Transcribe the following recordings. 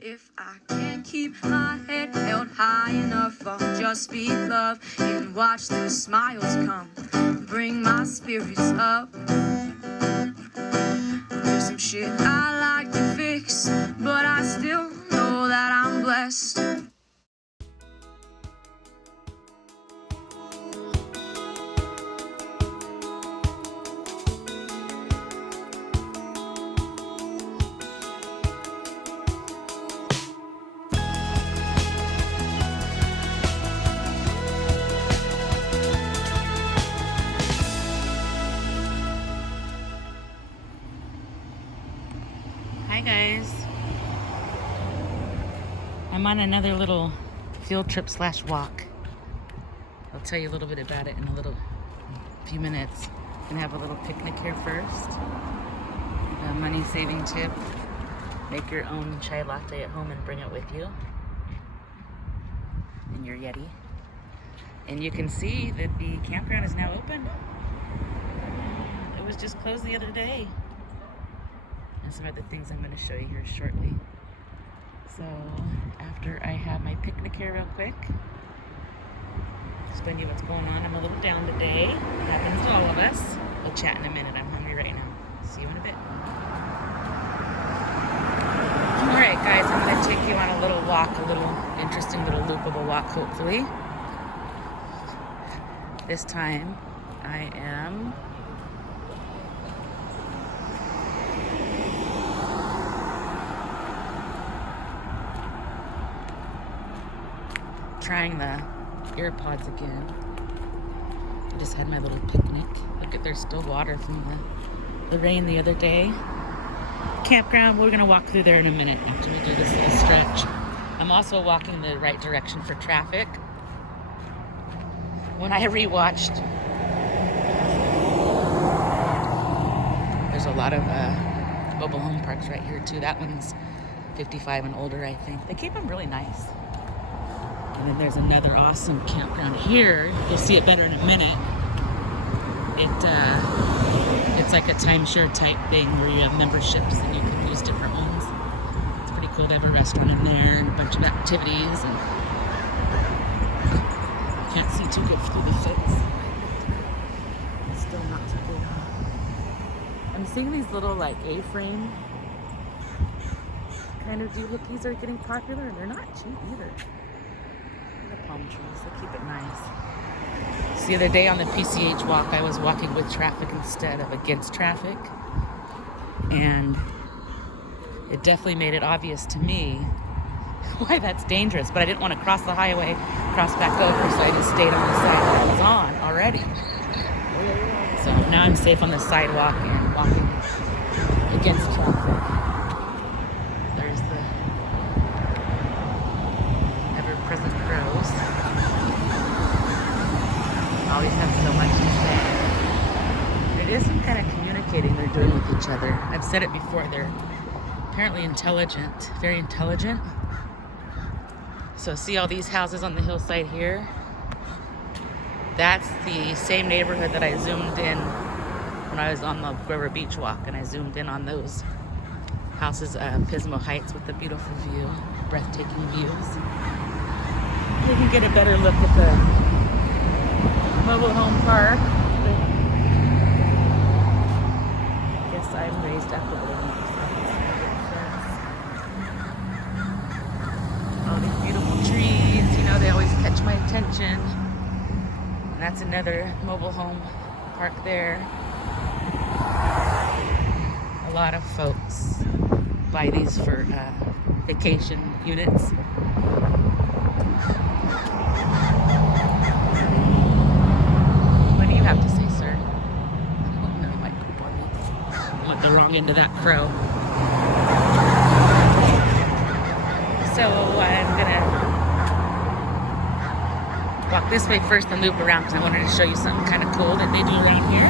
If I can't keep my head held high enough, I'll just speak love and watch the smiles come, bring my spirits up. There's some shit I like to fix, but I still know that I'm blessed. Hi guys, I'm on another little field trip / walk. I'll tell you a little bit about it in a few minutes. I'm gonna have a little picnic here first. A money saving tip: make your own chai latte at home and bring it with you in your Yeti. And you can see that the campground is now open. It was just closed the other day. And some other things I'm going to show you here shortly. So after I have my picnic here real quick, explain you what's going on. I'm a little down today. It happens to all of us. We'll chat in a minute. I'm hungry right now. See you in a bit. Alright guys, I'm going to take you on a little walk, a little interesting little loop of a walk hopefully. This time I am trying the AirPods again. I just had my little picnic. Look at, there's still water from the rain the other day. Campground, we're gonna walk through there in a minute after we do this little stretch. I'm also walking the right direction for traffic. When I rewatched, there's a lot of mobile home parks right here too. That one's 55 and older, I think. They keep them really nice. And then there's another awesome campground here. You'll see it better in a minute. It's like a timeshare type thing where you have memberships and you can use different ones. It's pretty cool. They have a restaurant in there and a bunch of activities. And can't see too good through the fence. It's still not too good. I'm seeing these little like A-frame kind of doohickeys are getting popular, and they're not cheap either. Palm trees, they keep it nice. So the other day on the PCH walk, I was walking with traffic instead of against traffic, and it definitely made it obvious to me why that's dangerous. But I didn't want to cross the highway, cross back over, so I just stayed on the side that I was on already. So now I'm safe on the sidewalk and walking against traffic. There's the ever-present crows. Always have so much to say. It is some kind of communicating they're doing with each other. I've said it before, they're apparently intelligent, very intelligent. So see all these houses on the hillside here? That's the same neighborhood that I zoomed in when I was on the Grover Beach walk, and I zoomed in on those houses, Pismo Heights, with the beautiful view, breathtaking views. You can get a better look at the mobile home park. I guess I'm raised up a little more. All these beautiful trees, you know, they always catch my attention. And that's another mobile home park there. A lot of folks buy these for vacation units. Have to say, sir? Oh, no, he might poop on me. I went the wrong end of that crow. So I'm gonna walk this way first and loop around because I wanted to show you something kind of cool that they do around here.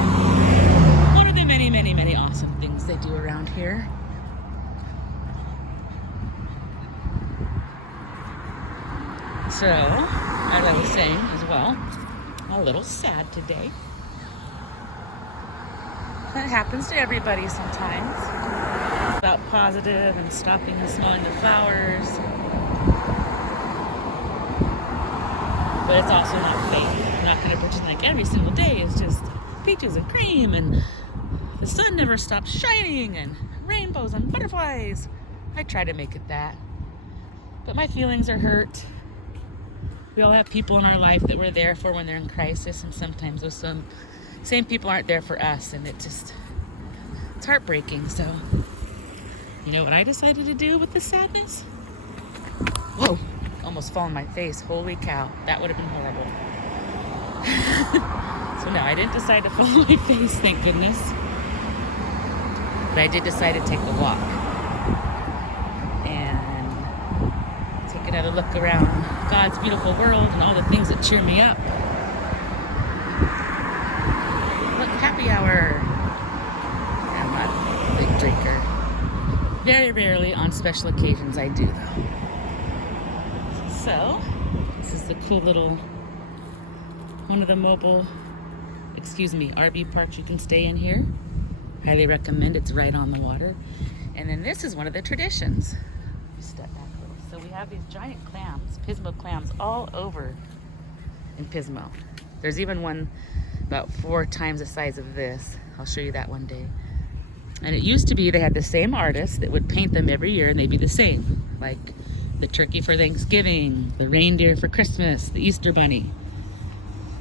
One of the many, many, many awesome things they do around here. So, as I was saying as well, I'm a little sad today. That happens to everybody sometimes. about positive and stopping and smelling the flowers. But it's also not fake. I'm not going to pretend like every single day is just peaches and cream and the sun never stops shining and rainbows and butterflies. I try to make it that. But my feelings are hurt. We all have people in our life that we're there for when they're in crisis, and sometimes those same people aren't there for us, and it's heartbreaking. So, you know what I decided to do with the sadness? Whoa, almost fall on my face. Holy cow, that would have been horrible. So no, I didn't decide to fall on my face, thank goodness. But I did decide to take a walk and take another look around God's beautiful world and all the things that cheer me up. Look, happy hour. I'm not a big drinker. Very rarely on special occasions I do though. So, this is the cool little, one of the mobile, RV parks you can stay in here. Highly recommend, it's right on the water. And then this is one of the traditions. You step back a little. So we have these giant clams, Pismo clams, all over in Pismo. There's even one about 4 times the size of this. I'll show you that one day. And it used to be they had the same artist that would paint them every year and they'd be the same. Like the turkey for Thanksgiving, the reindeer for Christmas, the Easter bunny.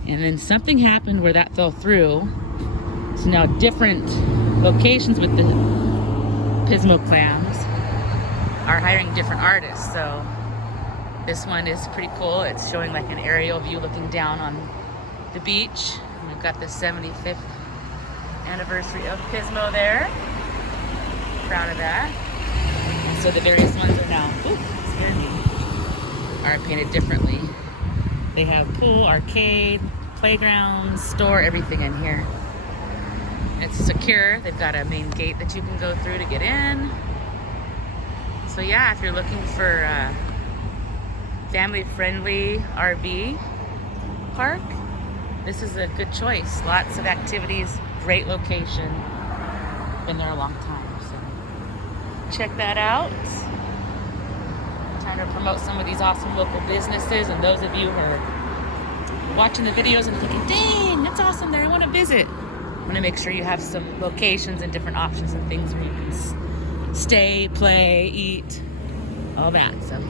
And then something happened where that fell through. So now different locations with the Pismo clams are hiring different artists. So this one is pretty cool. It's showing like an aerial view looking down on the beach. And we've got the 75th anniversary of Pismo there. Proud of that. And so the various ones are now, scared me, are painted differently. They have pool, arcade, playgrounds, store, everything in here. It's secure. They've got a main gate that you can go through to get in. So yeah, if you're looking for a family-friendly RV park, this is a good choice. Lots of activities, great location. Been there a long time, so check that out. I'm trying to promote some of these awesome local businesses, and those of you who are watching the videos and thinking, dang, that's awesome there, I want to visit. I want to make sure you have some locations and different options and things where you can stay, play, eat, all that. So,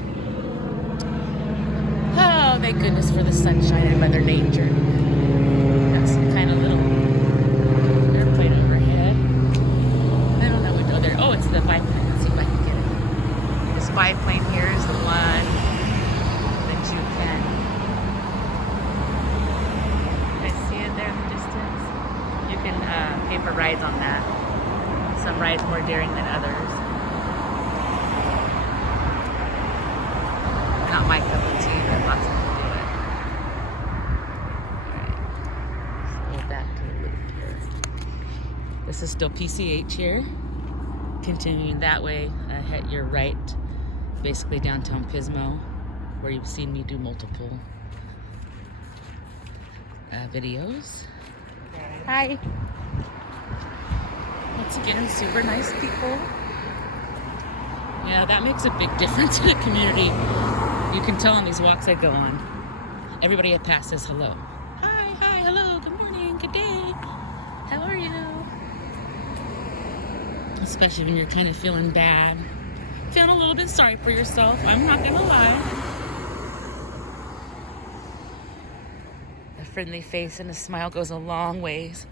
oh, thank goodness for the sunshine and Mother Nature. Got some kind of little airplane overhead. I don't know what, oh, there, oh, it's the biplane. Let's see if I can get it. This biplane here is the one that you can, I see it there in the distance. You can pay for rides on that. Some rides more daring than others. Not my cup of tea, but lots of people do it. Alright. Let's go back to the loop here. This is still PCH here. Continuing that way, at your right, basically downtown Pismo, where you've seen me do multiple videos. Hi. Once again, super nice people. Yeah, that makes a big difference in the community. You can tell on these walks I go on. Everybody I pass says hello. Hi, hello, good morning, good day. How are you? Especially when you're kind of feeling bad. Feeling a little bit sorry for yourself, I'm not gonna lie. A friendly face and a smile goes a long ways.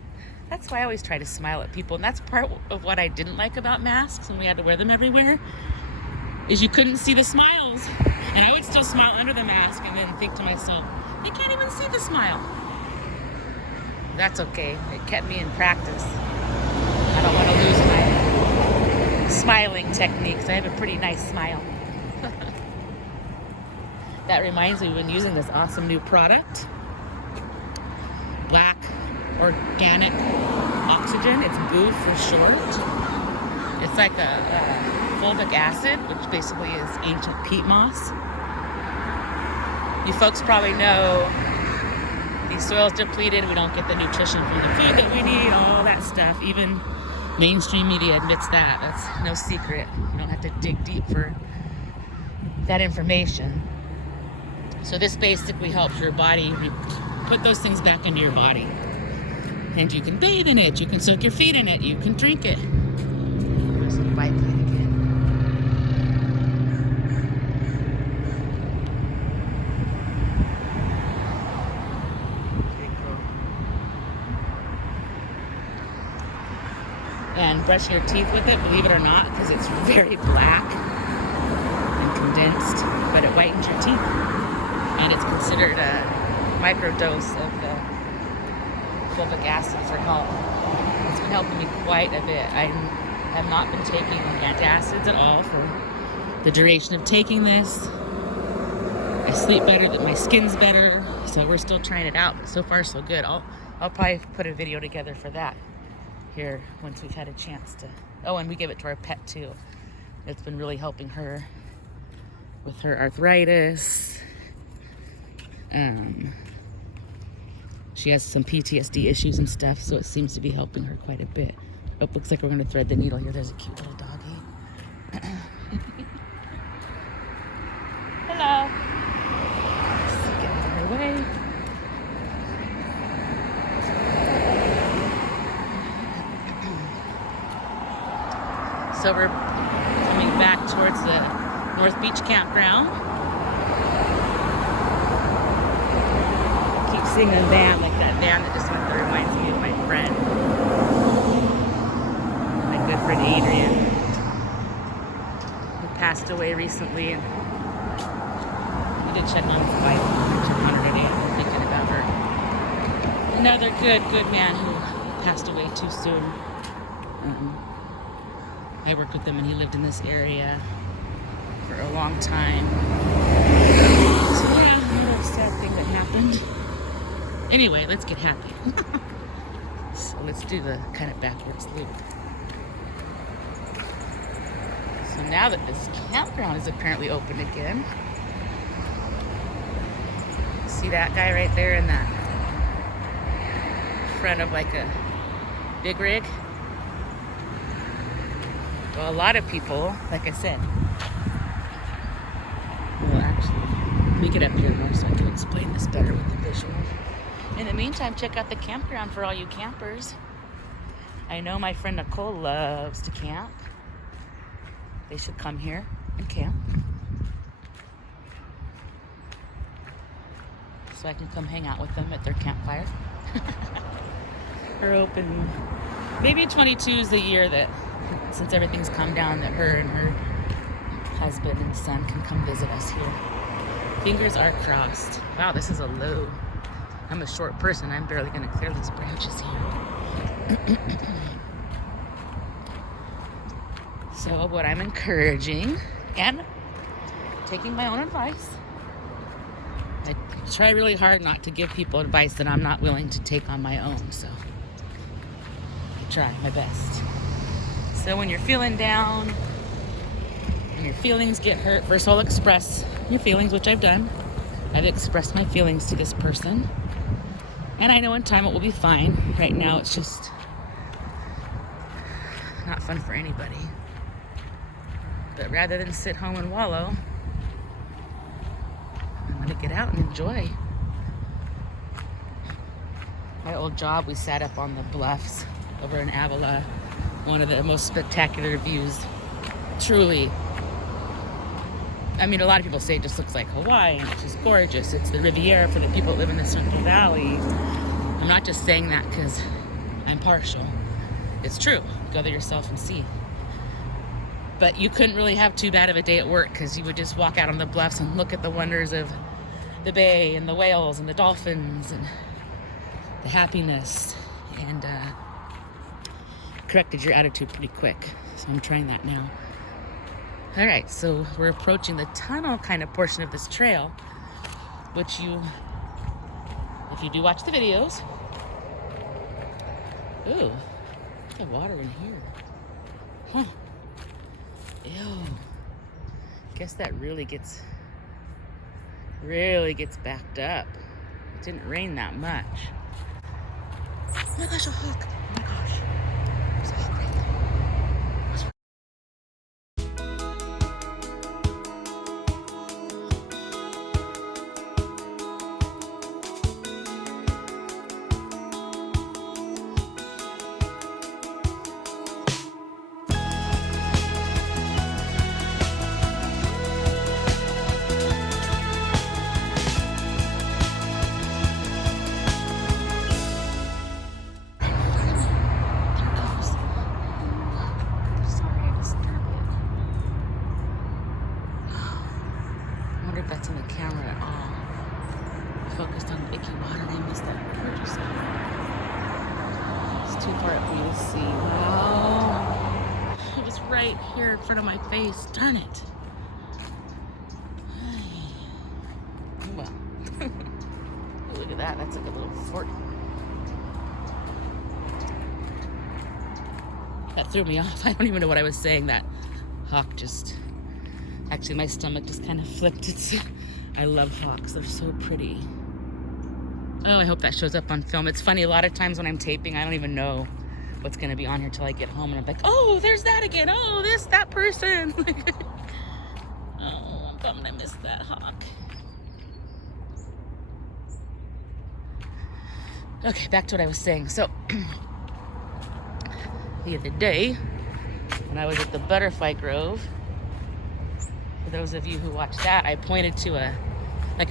That's why I always try to smile at people, and that's part of what I didn't like about masks when we had to wear them everywhere, is you couldn't see the smiles. And I would still smile under the mask and then think to myself, they can't even see the smile. That's okay, it kept me in practice. I don't want to lose my smiling techniques. I have a pretty nice smile. That reminds me, we've been using this awesome new product. Black organic oxygen. It's BOO for short. It's like a fulvic acid, which basically is ancient peat moss. You folks probably know the soil's depleted, we don't get the nutrition from the food that we need, all that stuff. Even Mainstream media admits that. That's no secret. You don't have to dig deep for that information. So this basically helps your body put those things back into your body. And you can bathe in it, you can soak your feet in it, you can drink it. There's a bike lane again. Okay, cool. And brushing your teeth with it, believe it or not, because it's very black and condensed, but it whitens your teeth. And it's considered a microdose of the fulvic acid for health. It's been helping me quite a bit. I have not been taking antacids at all for the duration of taking this. I sleep better, that my skin's better, so we're still trying it out. But so far, so good. I'll probably put a video together for that here once we've had a chance to. Oh, and we give it to our pet too. It's been really helping her with her arthritis. She has some PTSD issues and stuff, so it seems to be helping her quite a bit. Oh, looks like we're going to thread the needle here. There's a cute little doggy. Hello. Let's get out of her way. So we're coming back towards the North Beach Campground. Keep seeing a van, like that van that just went there, reminds me of my friend. My good friend Adrian, who passed away recently, and we did check on his wife. I checked on her today. I'm thinking about her. Another good man who passed away too soon. I worked with him and he lived in this area for a long time. So yeah, another sad thing that happened. Anyway, let's get happy. So let's do the kind of backwards loop. So now that this campground is apparently open again, see that guy right there in that front of like a big rig? Well, a lot of people, like I said, well, actually, let me get up here more so I can explain this better with the visual. In the meantime, check out the campground for all you campers. I know my friend Nicole loves to camp. They should come here and camp. So I can come hang out with them at their campfire. We're open. Maybe 22 is the year that, since everything's calmed down, that her and her husband and son can come visit us here. Fingers are crossed. Wow, this is a low. I'm a short person. I'm barely going to clear these branches here. So what I'm encouraging and taking my own advice, I try really hard not to give people advice that I'm not willing to take on my own. So I try my best. So when you're feeling down, when your feelings get hurt, first of all, express your feelings, which I've done. I've expressed my feelings to this person. And I know in time it will be fine. Right now it's just not fun for anybody. But rather than sit home and wallow, I'm gonna get out and enjoy. My old job, we sat up on the bluffs over in Avila. One of the most spectacular views, truly. I mean, a lot of people say it just looks like Hawaii, and it's just gorgeous. It's the Riviera for the people that live in the Central Valley. I'm not just saying that because I'm partial. It's true. Go there yourself and see. But you couldn't really have too bad of a day at work because you would just walk out on the bluffs and look at the wonders of the bay and the whales and the dolphins and the happiness, and corrected your attitude pretty quick. So I'm trying that now. All right, so we're approaching the tunnel kind of portion of this trail, which you, if you do watch the videos, ooh, look at water in here. Huh. Ew. Guess that really gets backed up. It didn't rain that much. Oh my gosh, a hawk. Oh my gosh. There's a hawk right there. wonder if that's in the camera at all. Focused on icky water and I missed that gorgeous. It's too far up for you to see. Wow. It was right here in front of my face. Darn it. Well. Look at that. That's like a little fort. That threw me off. I don't even know what I was saying. That hawk just... Actually, my stomach just kind of flipped. I love hawks. They're so pretty. Oh, I hope that shows up on film. It's funny, a lot of times when I'm taping, I don't even know what's going to be on here till I get home. And I'm like, oh, there's that again. Oh, that person. Oh, I'm bummed I missed that hawk. Okay, back to what I was saying. So, the other day, when I was at the Butterfly Grove, for those of you who watched that, I pointed to a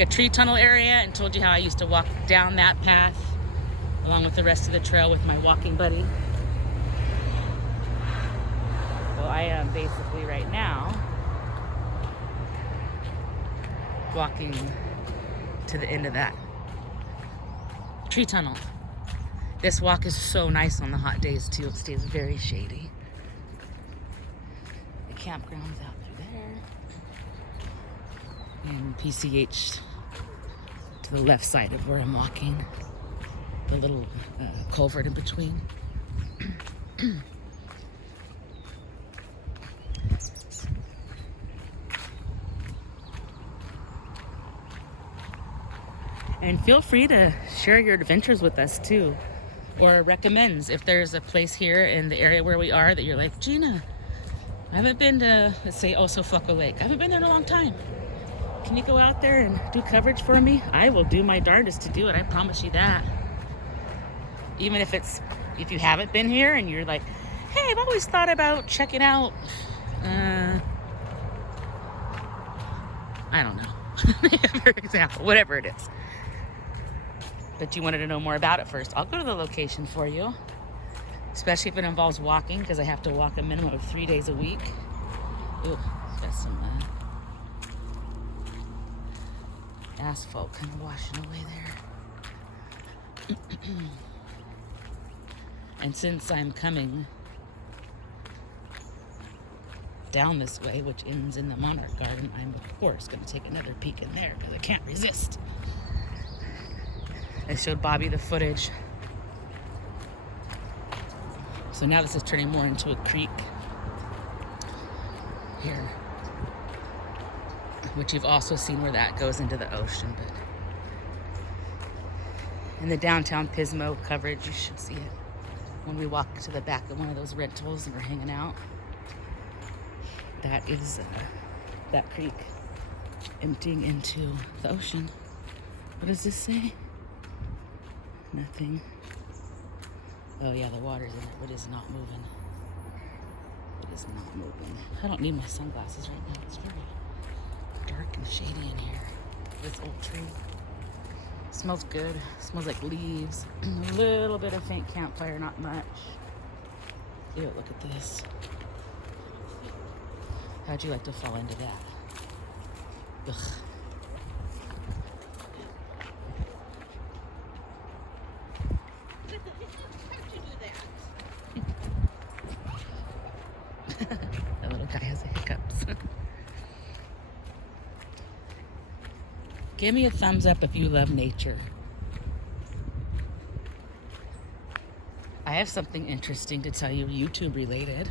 tree tunnel area and told you how I used to walk down that path along with the rest of the trail with my walking buddy. Well, I am basically right now walking to the end of that tree tunnel. This walk is so nice on the hot days too. It stays very shady. The campground is out through there. And PCH to the left side of where I'm walking. The little culvert in between. And feel free to share your adventures with us too. Or recommends if there's a place here in the area where we are that you're like, Gina, I haven't been to, let's say, Osofloco Lake. I haven't been there in a long time. Can you go out there and do coverage for me? I will do my darndest to do it. I promise you that. Even if you haven't been here and you're like, hey, I've always thought about checking out, I don't know, for example, whatever it is. But you wanted to know more about it first. I'll go to the location for you, especially if it involves walking, because I have to walk a minimum of 3 days a week. Ooh, got some asphalt kind of washing away there. And since I'm coming down this way, which ends in the Monarch Garden, I'm of course going to take another peek in there because I can't resist. I showed Bobby the footage. So now this is turning more into a creek here, which you've also seen where that goes into the ocean. But in the downtown Pismo coverage, you should see it when we walk to the back of one of those rentals and we're hanging out. That is that creek emptying into the ocean. What does this say? Nothing. Oh yeah, the water's in there, but it's not moving. It is not moving. I don't need my sunglasses right now. It's very dark and shady in here. This old tree. Smells good. Smells like leaves. A little bit of faint campfire, not much. Ew, look at this. How'd you like to fall into that? Ugh. That little guy has the hiccups. Give me a thumbs up if you love nature. I have something interesting to tell you, YouTube related.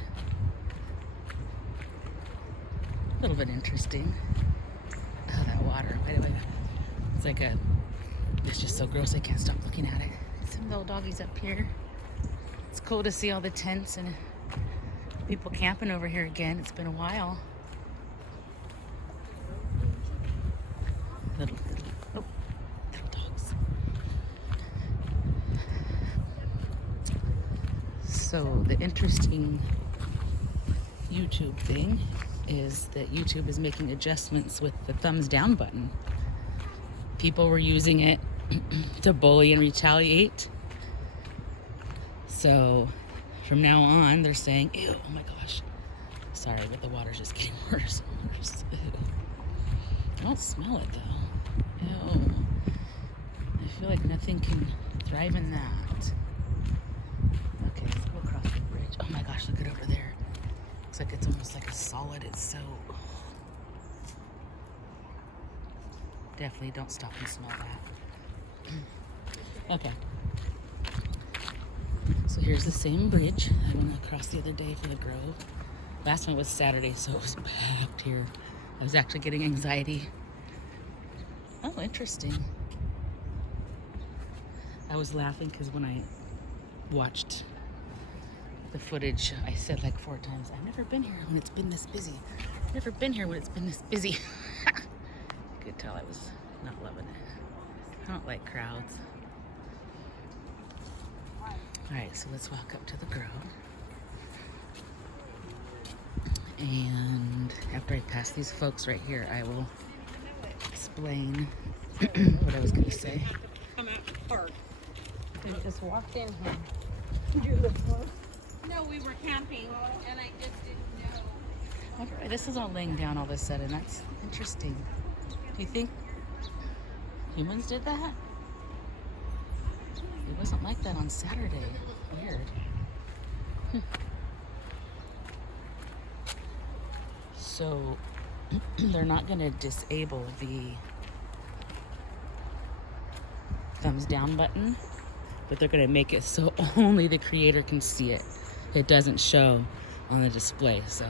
A little bit interesting. Oh, that water. By the way, it's like it's just so gross I can't stop looking at it. Some little doggies up here. It's cool to see all the tents and people camping over here again. It's been a while. Little dogs. So the interesting YouTube thing is that YouTube is making adjustments with the thumbs down button. People were using it to bully and retaliate. So from now on, they're saying, ew, oh my gosh. Sorry, but the water's just getting worse and worse. Oh, not smell it though. Ew. I feel like nothing can thrive in that. Okay, let's go across the bridge. Oh my gosh, look at over there. Looks like it's almost like a solid. It's so... Definitely don't stop and smell that. Okay. So here's the same bridge I went across the other day for the Grove. Last one was Saturday, so it was packed here. I was actually getting anxiety. Oh, interesting. I was laughing because when I watched the footage, I said like 4 times, I've never been here when it's been this busy. I've never been here when it's been this busy. You could tell I was not loving it. I don't like crowds. All right, so let's walk up to the Grove. And after I pass these folks right here, I will explain what I was going to say. Come out the park. We just walked in here. No, we were camping, and I just didn't know. Okay, this is all laying down all of a sudden. That's interesting. Do you think humans did that? It wasn't like that on Saturday. Weird. So they're not going to disable the thumbs down button, but they're going to make it so only the creator can see it. It doesn't show on the display. So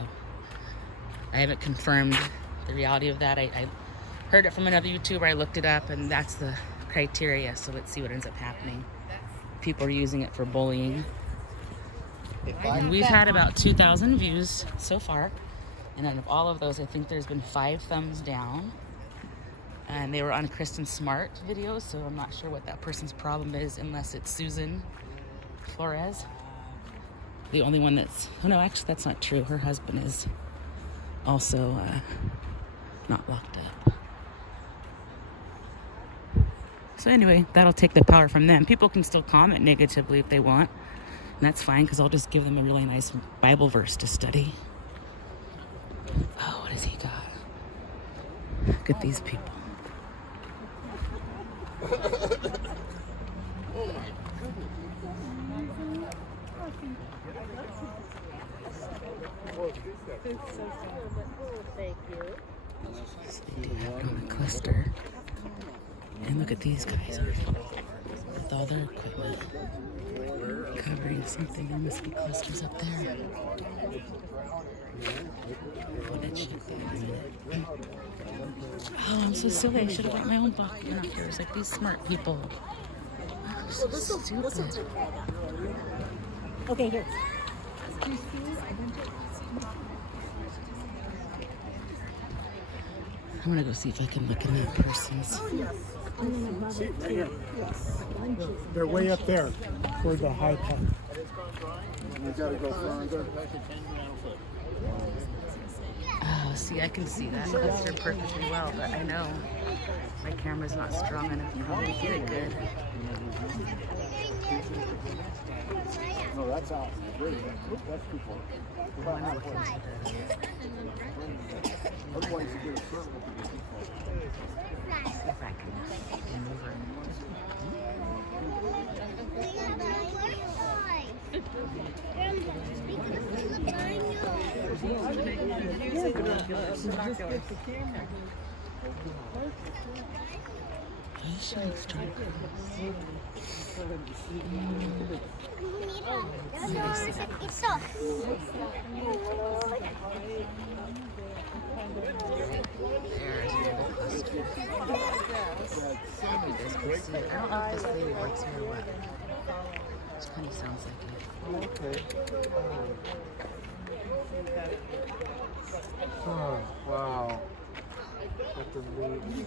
I haven't confirmed the reality of that. I heard it from another YouTuber. I looked it up, and that's the criteria. So let's see what ends up happening. People are using it for bullying. And we've had about 2,000 views so far. And out of all of those, I think there's been 5 thumbs down. And they were on Kristen Smart videos, so I'm not sure what that person's problem is, unless it's Susan Flores. The only one that's... Oh, no, actually, that's not true. Her husband is also not locked up. So anyway, that'll take the power from them. People can still comment negatively if they want. And that's fine, because I'll just give them a really nice Bible verse to study. Oh, what has he got? Look at these people. Oh my Thank you. So they do have on a cluster. And look at these guys with all their equipment covering something. There must be clusters up there. Oh, I'm so silly. I should have got my own binoculars like these smart people. Oh, so stupid. Okay, here. I'm gonna go see if I can look in that person's. They're way up there toward the high part. You gotta go further. Oh, see, I can see that cluster perfectly well, but I know my camera's not strong enough to probably get it good. No, that's out. That's too far. I want to look into Otherwise, you get a circle. see if I can maneuver. There's another cluster. Maybe this can see it. I don't know if this lady works here or what. It kind of sounds like it. Okay. Oh, wow. That's amazing.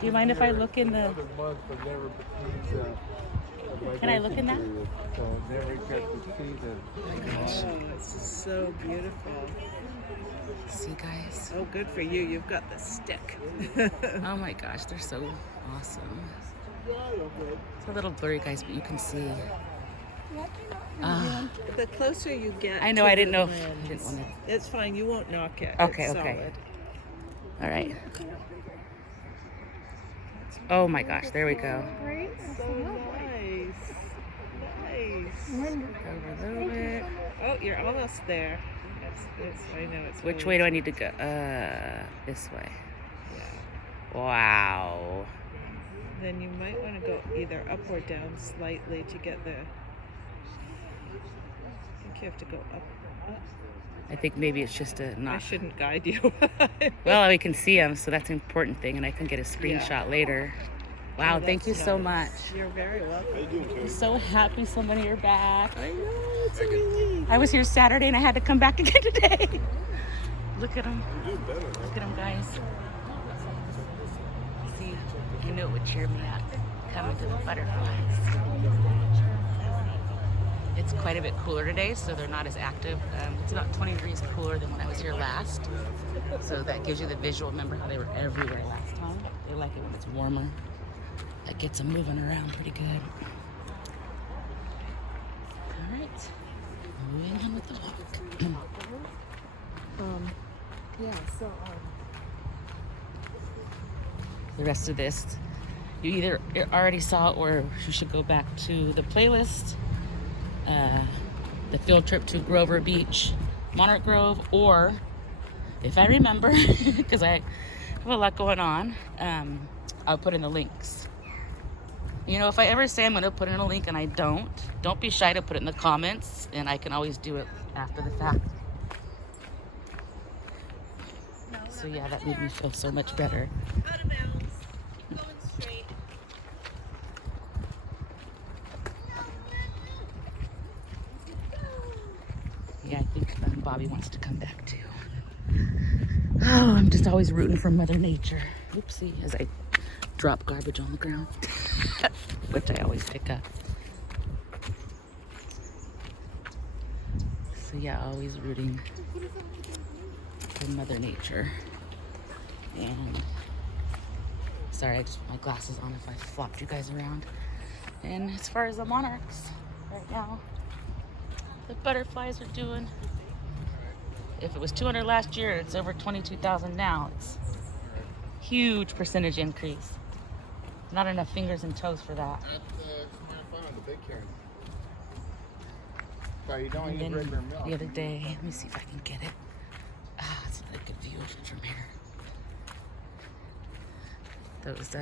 Do you mind if I look in the... Can I look in that? So never get to see them. Oh, it's so beautiful. See, guys? Oh, good for you. You've got the stick. Oh my gosh, they're so awesome. It's a little blurry, guys, but you can see The closer you get, I know, to I didn't the know. lens, I didn't want to. It's fine. You won't knock it. Okay, It's okay. solid. All right. Oh my gosh, there we go. So nice. Nice. Over a little bit. Oh, you're almost there. I know it's. Which really way do I need to go? This way. Wow. Then you might want to go either up or down slightly to get the. I think you have to go up. I think maybe it's just a I not. shouldn't guide you. Well, we can see them, so that's an important thing, and I can get a screenshot later. Wow, thank you so much. You're very welcome. I'm so happy so many are back. I know, it's amazing. I was here Saturday and I had to come back again today. Look at them. Look at them, guys. See, I knew it would cheer me up. Coming to the butterflies. It's quite a bit cooler today, so they're not as active. It's about 20 degrees cooler than when I was here last. So that gives you the visual. Remember how they were everywhere last time? They like it when it's warmer. That gets them moving around pretty good. All right, moving on with the walk. The rest of this, you either already saw or you should go back to the playlist. The field trip to Grover Beach, Monarch Grove, or if I remember, because I have a lot going on, I'll put in the links. You know, if I ever say I'm going to put in a link and I don't be shy to put it in the comments, and I can always do it after the fact. So yeah, that made me feel so much better. Out of bounds. Going straight. Yeah, I think Bobby wants to come back too. Oh, I'm just always rooting for Mother Nature. Oopsie, as I drop garbage on the ground, which I always pick up. So yeah, always rooting for Mother Nature. And sorry, I just put my glasses on if I flopped you guys around. And as far as the monarchs, right now, the butterflies are doing, if it was 200 last year, it's over 22,000 now. It's huge percentage increase. Not enough fingers and toes for that. And then the other day, let me see if I can get it. Ah, it's not a good view of it from here. Those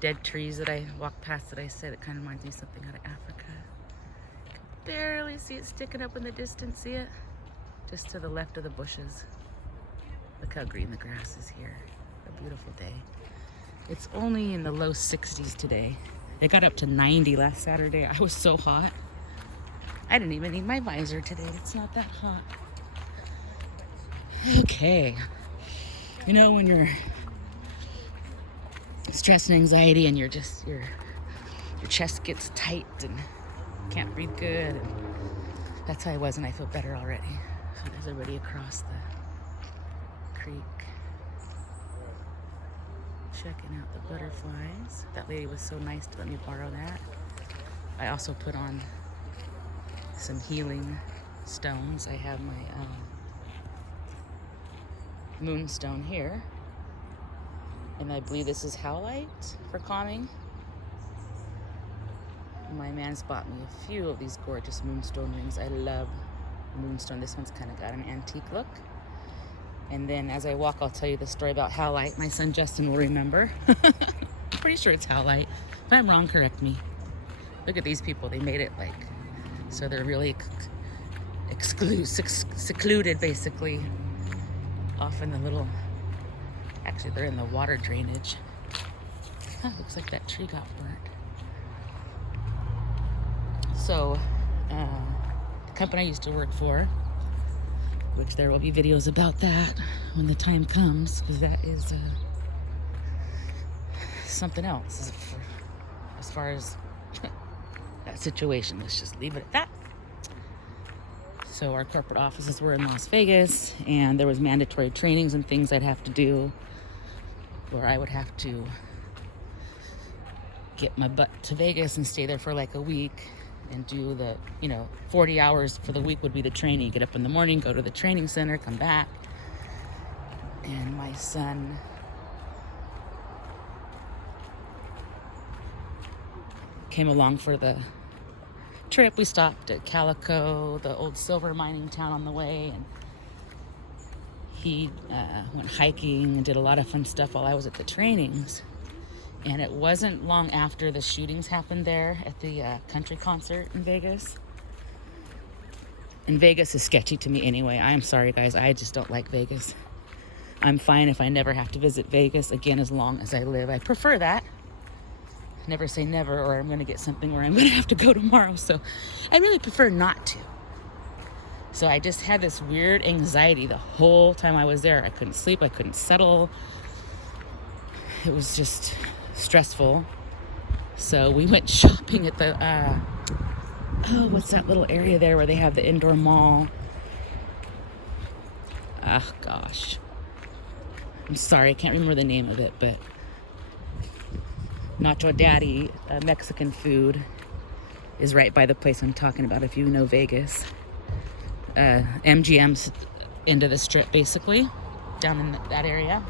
dead trees that I walked past that I said it kind of reminds me of something out of Africa. You can barely see it sticking up in the distance, see it? Just to the left of the bushes. Look how green the grass is here. A beautiful day. It's only in the low 60s today. It got up to 90 last Saturday. I was so hot. I didn't even need my visor today. It's not that hot. Okay. You know when you're stress and anxiety and your chest gets tight and can't breathe good. And that's how I was, and I feel better already. So there's everybody across the creek checking out the butterflies. That lady was so nice to let me borrow that. I also put on some healing stones. I have my moonstone here, and I believe this is howlite for calming. My man's bought me a few of these gorgeous moonstone rings. I love moonstone. This one's kind of got an antique look. And then as I walk, I'll tell you the story about howlite. My son Justin will remember. I'm pretty sure it's howlite. If I'm wrong, correct me. Look at these people. They made it like, so they're really secluded basically off in the little, actually they're in the water drainage. Looks like that tree got burnt. So the company I used to work for, which there will be videos about that when the time comes, because that is something else as far as that situation. Let's just leave it at that. So our corporate offices were in Las Vegas, and there was mandatory trainings and things I'd have to do, where I would have to get my butt to Vegas and stay there for like a week and do the, 40 hours for the week would be the training. Get up in the morning, go to the training center, come back. And my son came along for the trip. We stopped at Calico, the old silver mining town on the way, and he went hiking and did a lot of fun stuff while I was at the trainings. And it wasn't long after the shootings happened there at the country concert in Vegas. And Vegas is sketchy to me anyway. I am sorry, guys. I just don't like Vegas. I'm fine if I never have to visit Vegas again as long as I live. I prefer that. Never say never, or I'm going to get something where I'm going to have to go tomorrow. So I really prefer not to. So I just had this weird anxiety the whole time I was there. I couldn't sleep. I couldn't settle. It was just stressful. So we went shopping at the, what's that little area there where they have the indoor mall? Oh, gosh. I'm sorry, I can't remember the name of it, but Nacho Daddy, Mexican food, is right by the place I'm talking about if you know Vegas. MGM's into the strip, basically, down in that area.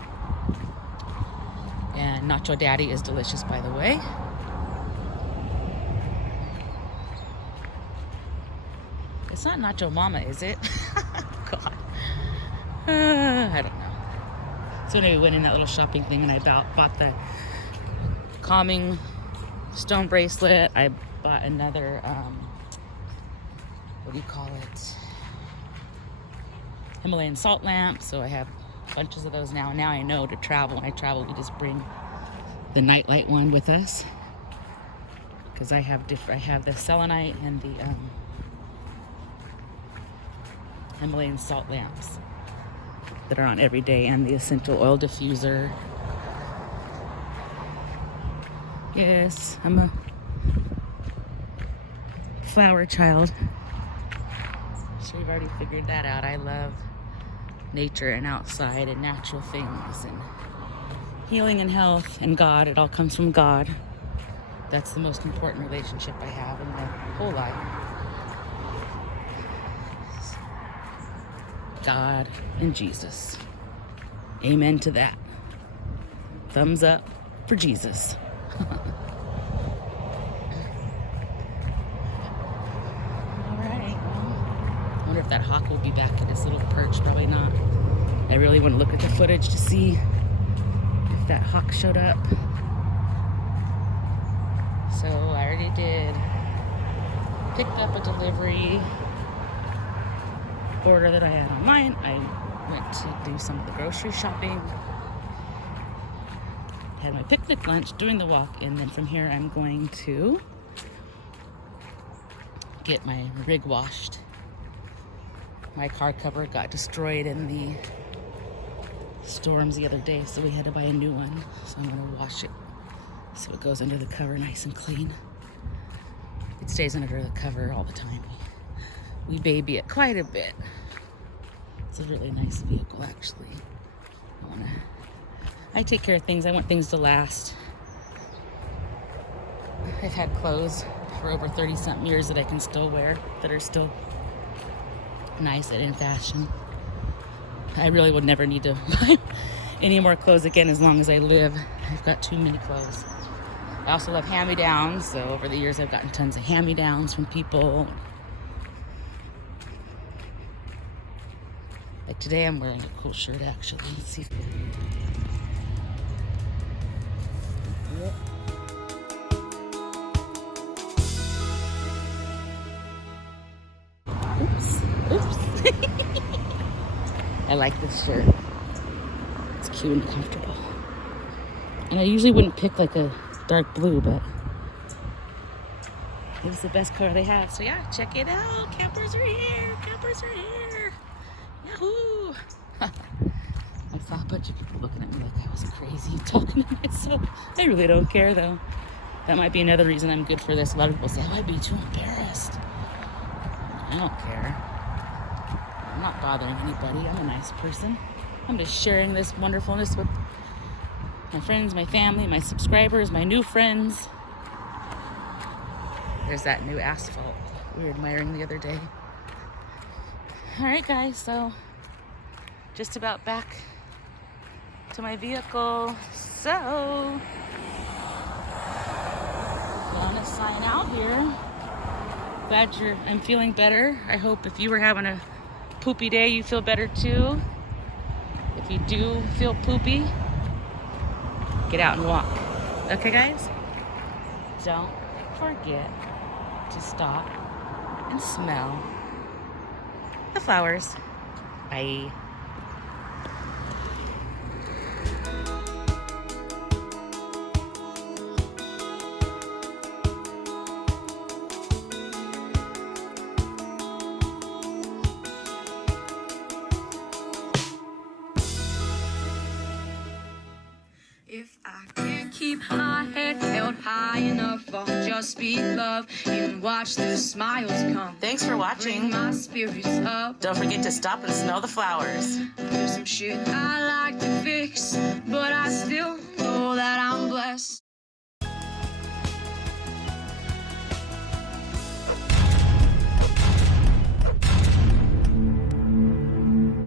And Nacho Daddy is delicious, by the way. It's not Nacho Mama, is it? God. I don't know. So anyway, we went in that little shopping thing, and I bought the calming stone bracelet. I bought another, what do you call it? Himalayan salt lamp. So I have bunches of those now. Now I know to travel. When I travel, we just bring the nightlight one with us. Because I have the selenite and the Himalayan salt lamps that are on every day, and the essential oil diffuser. Yes, I'm a flower child. So we've already figured that out. I love nature and outside and natural things and healing and health and God. It all comes from God. That's the most important relationship I have in my whole life. God and Jesus. Amen to that. Thumbs up for Jesus. Alright. I wonder if that hawk will be back at his little perch. Probably not. I really want to look at the footage to see if that hawk showed up. So I already did. Picked up a delivery order that I had online. I went to do some of the grocery shopping. Had my picnic lunch during the walk, and then from here I'm going to get my rig washed. My car cover got destroyed in the storms the other day, so we had to buy a new one. So I'm going to wash it so it goes under the cover nice and clean. It stays under the cover all the time. We baby it quite a bit. It's a really nice vehicle, actually. I take care of things. I want things to last. I've had clothes for over 30-something years that I can still wear, that are still nice and in fashion. I really would never need to buy any more clothes again as long as I live. I've got too many clothes. I also love hand-me-downs, so over the years I've gotten tons of hand-me-downs from people. Like today I'm wearing a cool shirt, actually. Let's see. Yep. Oops. I like this shirt. It's cute and comfortable. And I usually wouldn't pick like a dark blue, but it was the best color they have. So yeah, check it out. Campers are here. Campers are here. Yahoo! I saw a bunch of people looking at me like I was crazy talking to myself. I really don't care though. That might be another reason I'm good for this. A lot of people say, I might be too embarrassed. I don't care. I'm not bothering anybody. I'm a nice person. I'm just sharing this wonderfulness with my friends, my family, my subscribers, my new friends. There's that new asphalt we were admiring the other day. All right, guys, so just about back to my vehicle. So, gonna sign out here. I'm feeling better. I hope if you were having a poopy day, you feel better too. If you do feel poopy, get out and walk. Okay, guys? Don't forget to stop and smell the flowers. Bye. If I can't keep my head held high enough, I'll just speak love and watch the smiles come. Thanks for Bring watching. my spirits up. Don't forget to stop and smell the flowers. There's some shit I like to fix, but